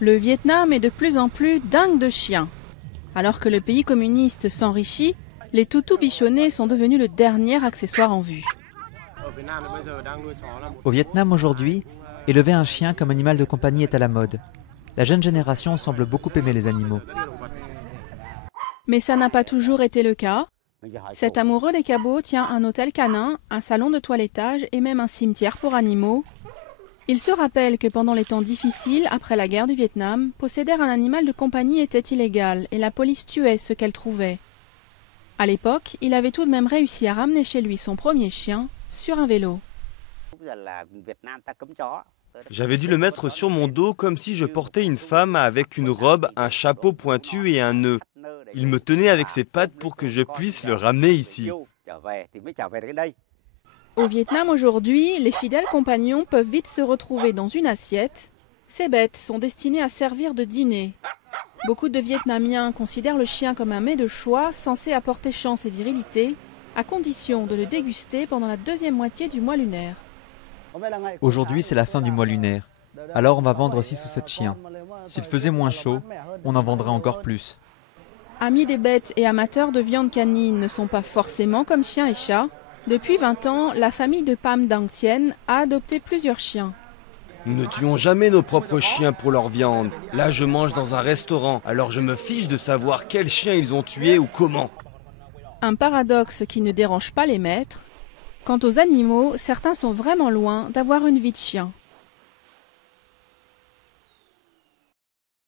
Le Vietnam est de plus en plus dingue de chiens. Alors que le pays communiste s'enrichit, les toutous bichonnés sont devenus le dernier accessoire en vue. Au Vietnam aujourd'hui, élever un chien comme animal de compagnie est à la mode. La jeune génération semble beaucoup aimer les animaux. Mais ça n'a pas toujours été le cas. Cet amoureux des cabots tient un hôtel canin, un salon de toilettage et même un cimetière pour animaux. Il se rappelle que pendant les temps difficiles, après la guerre du Vietnam, posséder un animal de compagnie était illégal et la police tuait ce qu'elle trouvait. À l'époque, il avait tout de même réussi à ramener chez lui son premier chien sur un vélo. J'avais dû le mettre sur mon dos comme si je portais une femme avec une robe, un chapeau pointu et un nœud. Il me tenait avec ses pattes pour que je puisse le ramener ici. Au Vietnam aujourd'hui, les fidèles compagnons peuvent vite se retrouver dans une assiette. Ces bêtes sont destinées à servir de dîner. Beaucoup de Vietnamiens considèrent le chien comme un mets de choix censé apporter chance et virilité, à condition de le déguster pendant la deuxième moitié du mois lunaire. Aujourd'hui, c'est la fin du mois lunaire. Alors on va vendre 6 ou 7 chiens. S'il faisait moins chaud, on en vendrait encore plus. Amis des bêtes et amateurs de viande canine ne sont pas forcément comme chiens et chats. Depuis 20 ans, la famille de Pham Dang Thien a adopté plusieurs chiens. Nous ne tuons jamais nos propres chiens pour leur viande. Là, je mange dans un restaurant, alors je me fiche de savoir quels chiens ils ont tués ou comment. Un paradoxe qui ne dérange pas les maîtres. Quant aux animaux, certains sont vraiment loin d'avoir une vie de chien.